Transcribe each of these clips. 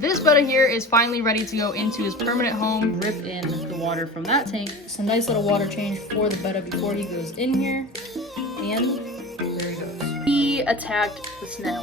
This Betta here is finally ready to go into his permanent home. Drip in the water from that tank. Some nice little water change for the Betta before he goes in here. And there he goes. He attacked the snail.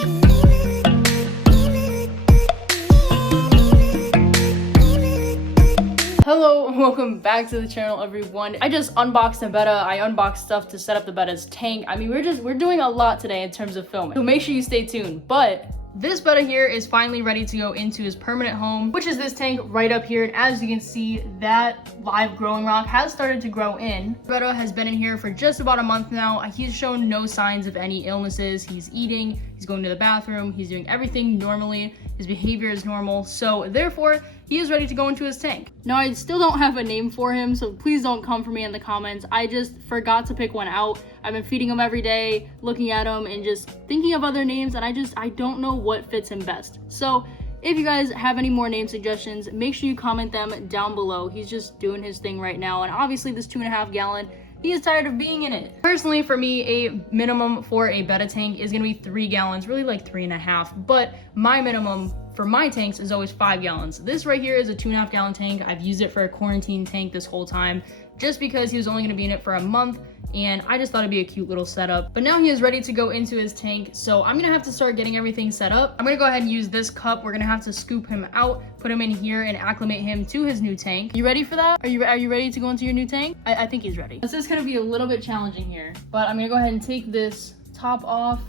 Hello, welcome back to the channel, everyone. I just unboxed the Betta. I unboxed stuff to set up the Betta's tank. I mean, we're doing a lot today in terms of filming, so make sure you stay tuned. But this Betta here is finally ready to go into his permanent home, which is this tank right up here. And as you can see, that live growing rock has started to grow in. Betta has been in here for just about a month now. He's shown no signs of any illnesses. He's eating, he's going to the bathroom, he's doing everything normally. His behavior is normal, so therefore he is ready to go into his tank. Now, I still don't have a name for him, so please don't come for me in the comments. I just forgot to pick one out. I've been feeding him every day, looking at him, and just thinking of other names, and I don't know what fits him best. So if you guys have any more name suggestions, make sure you comment them down below. He's just doing his thing right now, and obviously this 2.5 gallon, he is tired of being in it. Personally, for me, a minimum for a Betta tank is gonna be 3 gallons, really like 3.5, but my minimum for my tanks is always 5 gallons. This right here is a 2.5 gallon tank. I've used it for a quarantine tank this whole time, just because he was only gonna be in it for a month, and I just thought it'd be a cute little setup. But now he is ready to go into his tank, so I'm gonna have to start getting everything set up. I'm gonna go ahead and use this cup. We're gonna have to scoop him out, put him in here, and acclimate him to his new tank. You ready for that? Are you ready to go into your new tank? I think he's ready. This is gonna be a little bit challenging here, but I'm gonna go ahead and take this top off.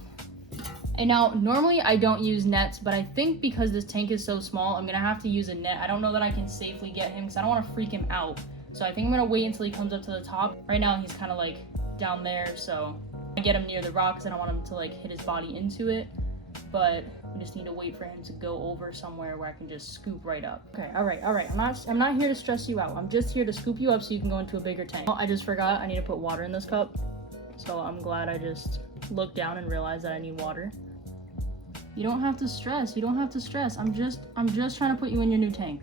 And now, normally I don't use nets, but I think because this tank is so small, I'm gonna have to use a net. I don't know that I can safely get him because I don't want to freak him out. So I think I'm gonna wait until he comes up to the top. Right now he's kind of like down there, so I get him near the rocks. I don't want him to like hit his body into it, but we just need to wait for him to go over somewhere where I can just scoop right up. Okay, all right. I'm not here to stress you out. I'm just here to scoop you up so you can go into a bigger tank. Oh, I just forgot I need to put water in this cup, so I'm glad I just looked down and realized that I need water. You don't have to stress. You don't have to stress. I'm just trying to put you in your new tank.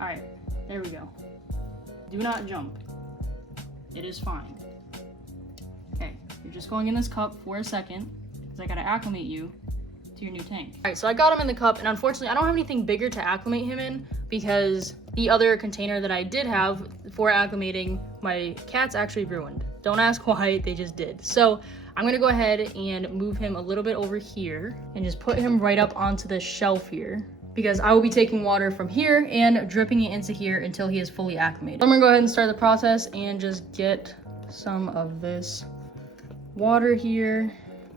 All right, there we go. Do not jump. It is fine. Okay, you're just going in this cup for a second because I gotta acclimate you to your new tank. All right, so I got him in the cup, and unfortunately I don't have anything bigger to acclimate him in because the other container that I did have for acclimating my cats actually ruined. Don't ask why, they just did. So I'm gonna go ahead and move him a little bit over here and just put him right up onto the shelf here, because I will be taking water from here and dripping it into here until he is fully acclimated. I'm gonna go ahead and start the process and just get some of this water here.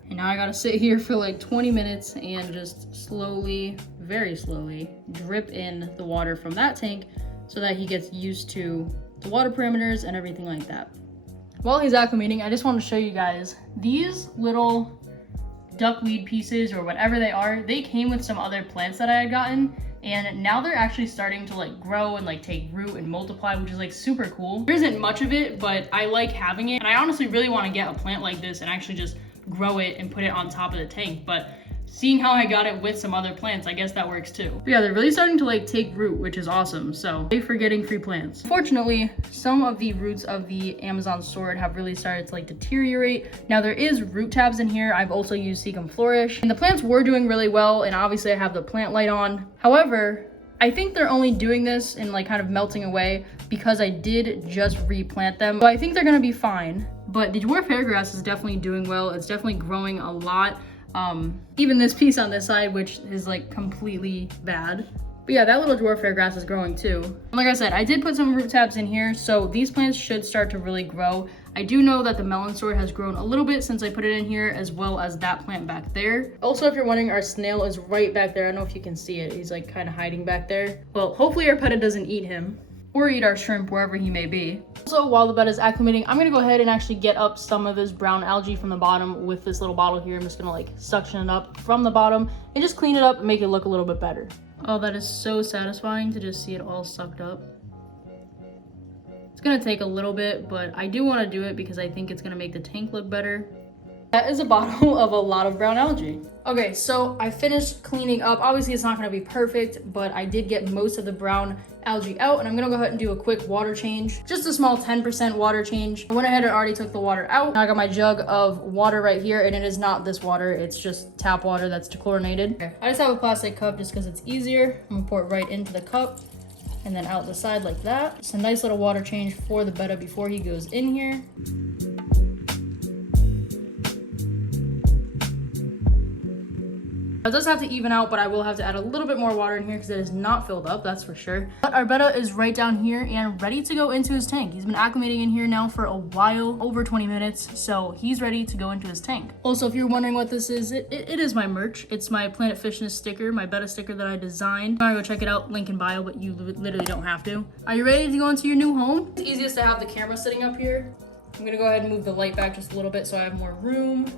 And now I gotta sit here for like 20 minutes and just slowly, very slowly, drip in the water from that tank so that he gets used to the water parameters and everything like that. While he's acclimating, I just want to show you guys these little duckweed pieces or whatever they are. They came with some other plants that I had gotten, and now they're actually starting to like grow and like take root and multiply, which is like super cool. There isn't much of it, but I like having it, and I honestly really want to get a plant like this and actually just grow it and put it on top of the tank. But seeing how I got it with some other plants, I guess that works too. But yeah, they're really starting to like take root, which is awesome. So yay for getting free plants. Fortunately, some of the roots of the Amazon sword have really started to like deteriorate. Now there is root tabs in here. I've also used Seacom Flourish, and the plants were doing really well. And obviously I have the plant light on. However, I think they're only doing this and like kind of melting away because I did just replant them. So I think they're gonna be fine. But the dwarf hairgrass is definitely doing well. It's definitely growing a lot. Even this piece on this side, which is like completely bad. But yeah, that little dwarf hairgrass is growing too. And like I said, I did put some root tabs in here, so these plants should start to really grow. I do know that the melon sword has grown a little bit since I put it in here, as well as that plant back there. Also, if you're wondering, our snail is right back there. I don't know if you can see it. He's like kind of hiding back there. Well, hopefully our Betta doesn't eat him or eat our shrimp wherever he may be. Also, while the Betta is acclimating, I'm gonna go ahead and actually get up some of this brown algae from the bottom with this little bottle here. I'm just gonna like suction it up from the bottom and just clean it up and make it look a little bit better. Oh, that is so satisfying to just see it all sucked up. It's gonna take a little bit, but I do want to do it because I think it's gonna make the tank look better. That is a bottle of a lot of brown algae. Okay, so I finished cleaning up. Obviously, it's not gonna be perfect, but I did get most of the brown algae out, and I'm gonna go ahead and do a quick water change. Just a small 10% water change. I went ahead and already took the water out. Now I got my jug of water right here, and it is not this water. It's just tap water that's dechlorinated. Okay. I just have a plastic cup just because it's easier. I'm gonna pour it right into the cup and then out the side like that. It's a nice little water change for the BETTA before he goes in here. It does have to even out, but I will have to add a little bit more water in here because it is not filled up, that's for sure. But our BETTA is right down here and ready to go into his tank. He's been acclimating in here now for a while, over 20 minutes, so he's ready to go into his tank. Also, if you're wondering what this is, it is my merch. It's my Planet Fishness sticker, my BETTA sticker that I designed. If you want to go check it out, link in bio, but you literally don't have to. Are you ready to go into your new home? It's easiest to have the camera sitting up here. I'm gonna go ahead and move the light back just a little bit so I have more room.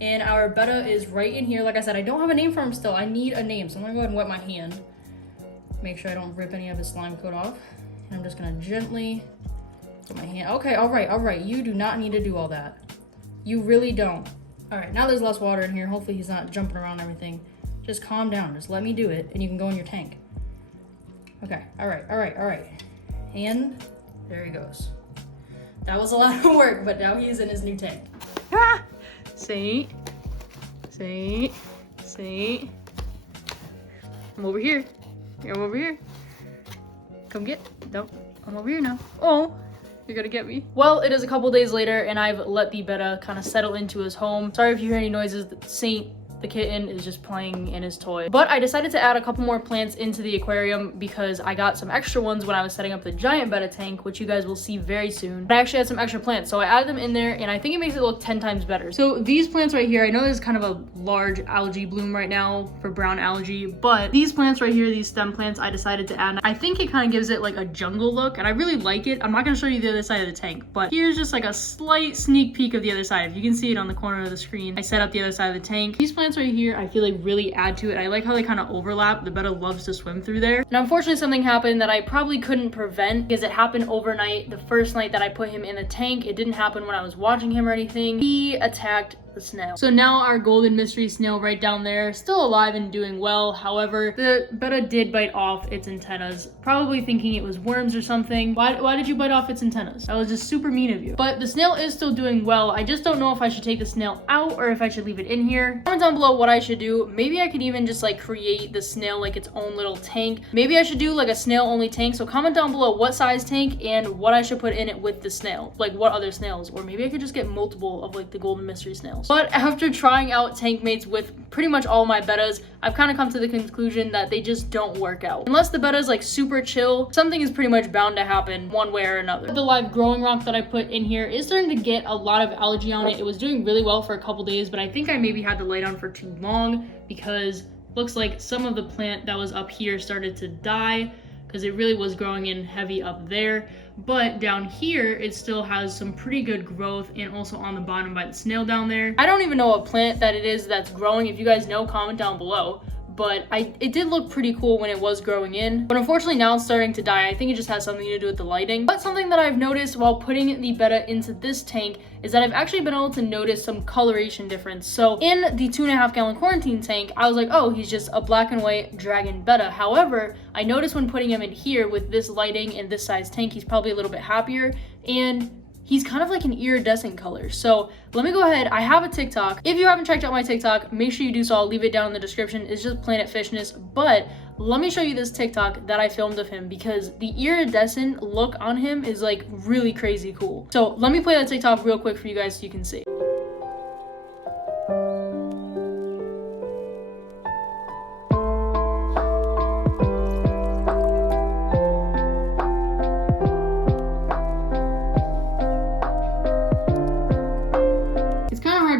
And our BETTA is right in here. Like I said, I don't have a name for him still. I need a name. So I'm gonna go ahead and wet my hand. Make sure I don't rip any of his slime coat off. And I'm just gonna gently put my hand. Okay, all right. You do not need to do all that. You really don't. All right, now there's less water in here. Hopefully he's not jumping around and everything. Just calm down, just let me do it and you can go in your tank. Okay, all right. And there he goes. That was a lot of work, but now he's in his new tank. Ah! See? I'm over here. I'm over here. Come get. Don't. I'm over here now. Oh, you're gonna get me. Well, it is a couple days later, and I've let the BETTA kind of settle into his home. Sorry if you hear any noises. Saint, the kitten, is just playing in his toy. But I decided to add a couple more plants into the aquarium because I got some extra ones when I was setting up the giant BETTA tank, which you guys will see very soon. But I actually had some extra plants, so I added them in there, and I think it makes it look 10 times better. So these plants right here, I know there's kind of a large algae bloom right now for brown algae, but these plants right here, these stem plants, I decided to add. I think it kind of gives it like a jungle look, and I really like it. I'm not gonna show you the other side of the tank, but here's just like a slight sneak peek of the other side. If you can see it on the corner of the screen, I set up the other side of the tank. These plants right here, I feel like really add to it. I like how they kind of overlap. The BETTA loves to swim through there. And unfortunately, something happened that I probably couldn't prevent because it happened overnight. The first night that I put him in the tank, it didn't happen when I was watching him or anything. He attacked the snail. So now our golden mystery snail right down there, still alive and doing well. However, the BETTA did bite off its antennas, probably thinking it was worms or something. Why did you bite off its antennas? That was just super mean of you. But the snail is still doing well. I just don't know if I should take the snail out or if I should leave it in here. Comment down below what I should do. Maybe I could even just like create the snail like its own little tank. Maybe I should do like a snail only tank. So comment down below what size tank and what I should put in it with the snail. Like what other snails. Or maybe I could just get multiple of like the golden mystery snails. But after trying out tank mates with pretty much all my BETTAs, I've kind of come to the conclusion that they just don't work out. Unless the BETTA is like super chill, something is pretty much bound to happen one way or another. The live growing rock that I put in here is starting to get a lot of algae on it. It was doing really well for a couple days, but I think I maybe had the light on for too long because looks like some of the plant that was up here started to die because it really was growing in heavy up there. But down here, it still has some pretty good growth, and also on the bottom by the snail down there. I don't even know what plant that it is that's growing. If you guys know, comment down below. But it did look pretty cool when it was growing in. But unfortunately now it's starting to die. I think it just has something to do with the lighting. But something that I've noticed while putting the BETTA into this tank is that I've actually been able to notice some coloration difference. So in the 2.5 gallon quarantine tank, I was like, oh, he's just a black and white dragon BETTA. However, I noticed when putting him in here with this lighting and this size tank, he's probably a little bit happier, and he's kind of like an iridescent color. So let me go ahead. I have a TikTok. If you haven't checked out my TikTok, make sure you do so. I'll leave it down in the description. It's just Planet Fishness. But let me show you this TikTok that I filmed of him because the iridescent look on him is like really crazy cool. So let me play that TikTok real quick for you guys so you can see.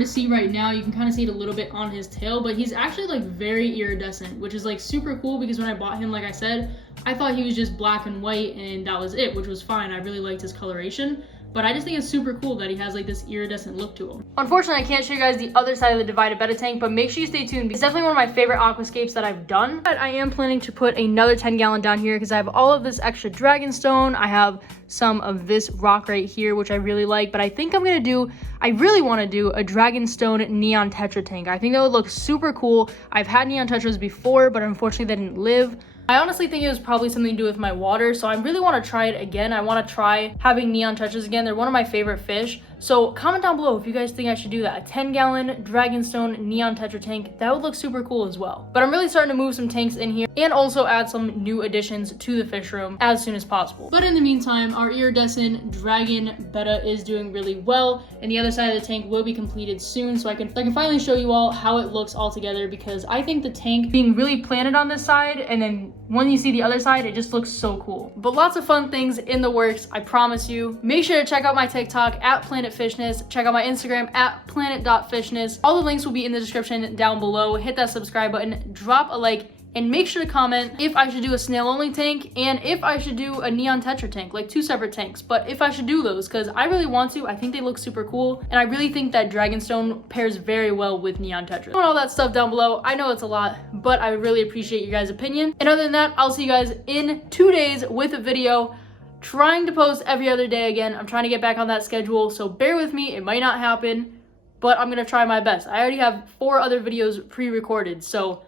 To see right now, you can kind of see it a little bit on his tail, but he's actually like very iridescent, which is like super cool because when I bought him, like I said, I thought he was just black and white and that was it, which was fine. I really liked his coloration, but I just think it's super cool that he has like this iridescent look to him. Unfortunately, I can't show you guys the other side of the divided betta tank, but make sure you stay tuned. It's definitely one of my favorite aquascapes that I've done. But I am planning to put another 10-gallon down here because I have all of this extra dragonstone. I have some of this rock right here, which I really like, but I think I'm gonna I really want to do a dragonstone neon tetra tank. I think that would look super cool. I've had neon tetras before, but unfortunately they didn't live. I honestly think it was probably something to do with my water, so I really want to try it again. I want to try having neon tetras again. They're one of my favorite fish. So comment down below if you guys think I should do that. A 10-gallon dragonstone neon tetra tank. That would look super cool as well. But I'm really starting to move some tanks in here and also add some new additions to the fish room as soon as possible. But in the meantime, our iridescent dragon betta is doing really well, and the other side of the tank will be completed soon, so I can finally show you all how it looks all together, because I think the tank being really planted on this side, and then when you see the other side, it just looks so cool. But lots of fun things in the works, I promise you. Make sure to check out my TikTok at Fishness. Check out my Instagram at planet.fishness. All the links will be in the description down below. Hit that subscribe button, drop a like, and make sure to comment if I should do a snail only tank and if I should do a neon tetra tank, like 2 separate tanks. But if I should do those, because I really want to. I think they look super cool, and I really think that dragonstone pairs very well with neon tetra. Put all that stuff down below. I know it's a lot, but I really appreciate your guys' opinion. And other than that, I'll see you guys in 2 days with a video. Trying to post every other day again. I'm trying to get back on that schedule, so bear with me. It might not happen, but I'm gonna try my best. I already have 4 other videos pre-recorded, so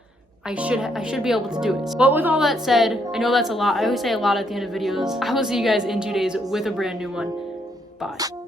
I should be able to do it. But with all that said, I know that's a lot. I always say a lot at the end of videos. I will see you guys in 2 days with a brand new one. Bye.